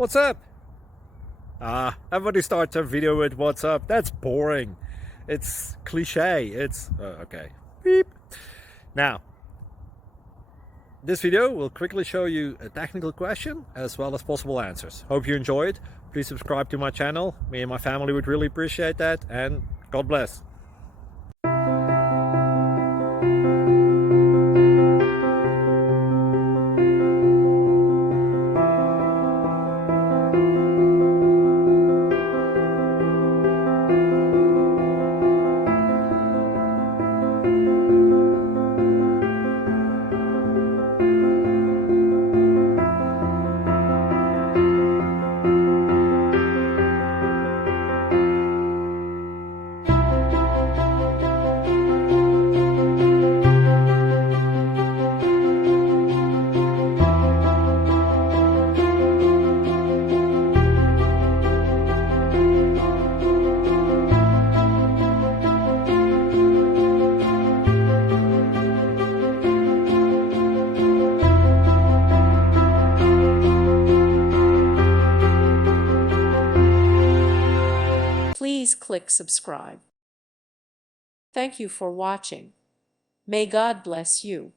What's up? Everybody starts a video with what's up. That's boring. It's cliche. It's okay. Beep. Now, this video will quickly show you a technical question as well as possible answers. Hope you enjoy it. Please subscribe to my channel. Me and my family would really appreciate that, and God bless. Please click subscribe. Thank you for watching. May God bless you.